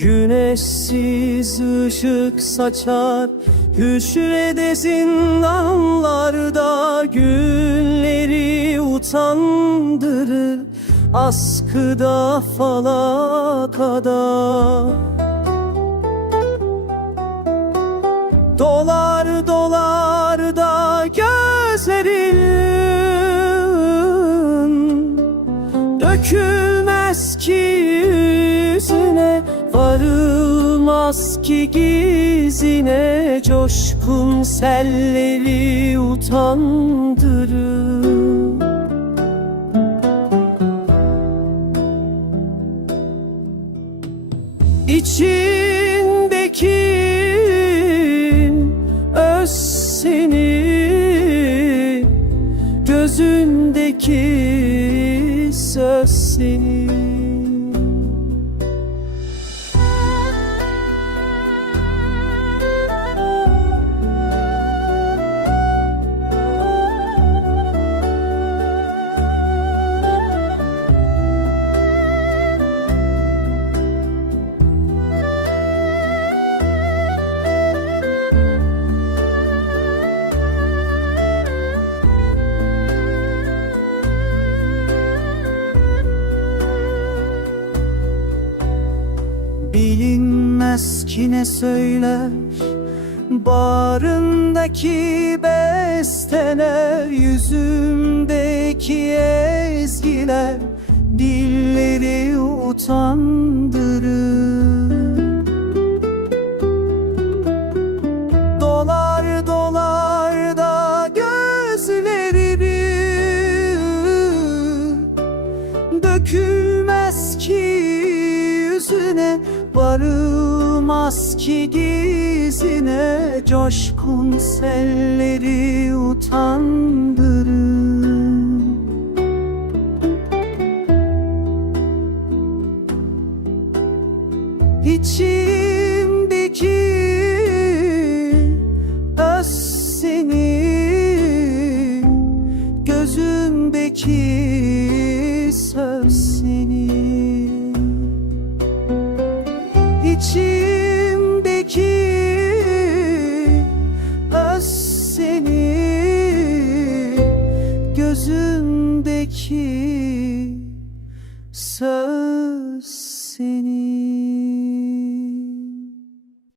Sessiz ışık saçar Hücrede zindanlarda Günleri utandırır Askıda falakada. Dolar dolar da gözlerin Dökülmez ki Varılmaz ki gizine Coşkun selleri utandırır. İçindeki öz seni Gözündeki söz senin Bilinmez ki ne söyler. Bağrındaki besteler Yüzümdeki ezgiler. Dilleri utandırır Varılmaz ki gizine Coşkun selleri utandırır. İçimdeki öz seni Gözümdeki söz seni İçimdeki öz seni Gözümdeki söz